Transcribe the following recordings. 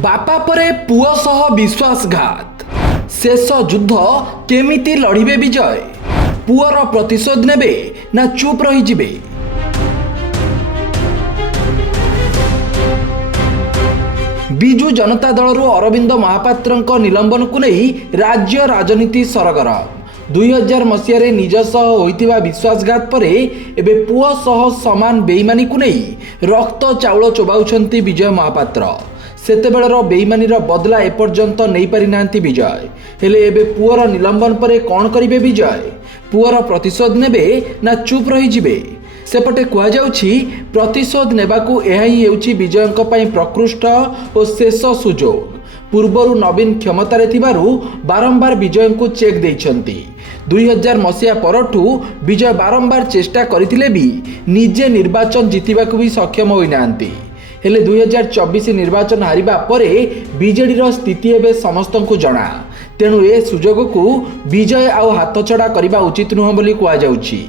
बापा परे पुओ सह विश्वासघात शेष युद्ध केमिति लड़िबे विजय पुओर प्रतिशोध नेबे ना चुप रही जिबे। बिजु जनता दलरू अरविंद महापात्रଙ୍କ निलंबन को नहीं राज्य राजनीति सरगरम। 2000 मसीह निज सह होइतिबा विश्वासघात परे एबे पुओ सह समान बेईमानी को नहीं रक्त चाउल चोबाउछंती विजय महापात्र। सेतेबेଳର बेईमानीर बदला एपर्यंत नहीं पारि नांती विजय। हेले एबे पुओर निलंबन परे कौन करिवे विजय? पुओर प्रतिशोध नेबे ना चुप रही जिबे? सेपटे कह जाउछि प्रतिशोध नेबाकू एहा ही हेउछि विजयଙ୍କ ପାଇଁ प्रकृष्ट और शेष सुजोग। पूर्वरु नवीन क्षमतारे थिबारु बारंबार विजयଙ୍କୁ चेक देइछंती। 2000 मसीहा परठू विजय बारंबार चेष्टा करथिले भी निजे निर्वाचन जितिबाकू भी सक्षम होई नांती। हेले 2024 निर्वाचन हारिबा परे बीजेडीर स्थिति एबे समस्तंकु जणा। तेणु ए सुजोग को विजय आउ हाथछड़ा करबा उचित नुह बोली कह जाउछि।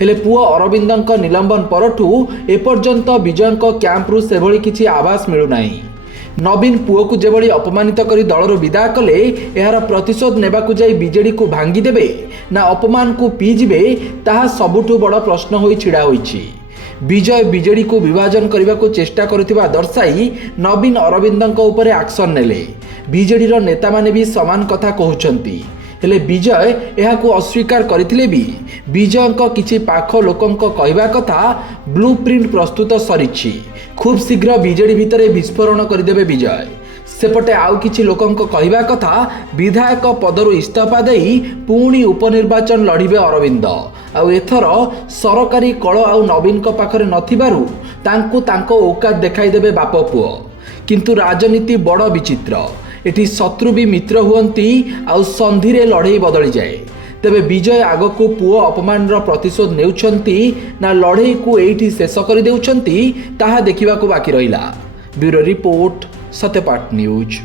हेले पुओ अरविंदଙ୍କ निलंबन परठू एपर्यंत विजयଙ୍କ क्यांपरू सेभଳି किछि आभास मिलु नाही। नवीन पुओ को जेभଳି अपमानित करी दलरू विदा कले एहार प्रतिशोध नेबाकू जाई बीजेडी को भांगी देबे ना अपमान को पीजिबे ताहा सबुठु बड़ प्रश्न होई छिड़ा होईछि। विजय बीजेडी को विभाजन करने को चेष्टा करुथिबा दर्शाई नवीन अरविंदଙ୍କ उपरे एक्शन नेले। बीजेडीर नेता माने भी समान कथा कहउछंती। हेले विजय एहाकू अस्वीकार करथिले भी विजयଙ୍କ किछि पाख लोकଙ୍କ कहवा कथा ब्लूप्रिंट प्रस्तुत सरिछि। खूब शीघ्र बीजेडी भितरे विस्फोरण करदेबे विजय। सेपटे आउ किछि लोकଙ୍କ कहवा कथा विधायक पदरु इस्तीफा देई पुणी उपनिर्वाचन लड़िबे अरविंद। आउ एथर सरकारी कल आउ नवीन पाखरे नथिबारु तांकू तांको औकात देखाई देबे बाप पुओ। किंतु राजनीति बड़ विचित्र। एठी शत्रु भी मित्र हुअंती आउ संधिरे लड़ई बदली जाए। तेबे विजय आगकू पुओ अपमान प्रतिशोध नेउछंती ना लड़ई को एठी शेष कर देउछंती ताहा देखिबाकू बाकी रहिला। Bureau report Satyapath news.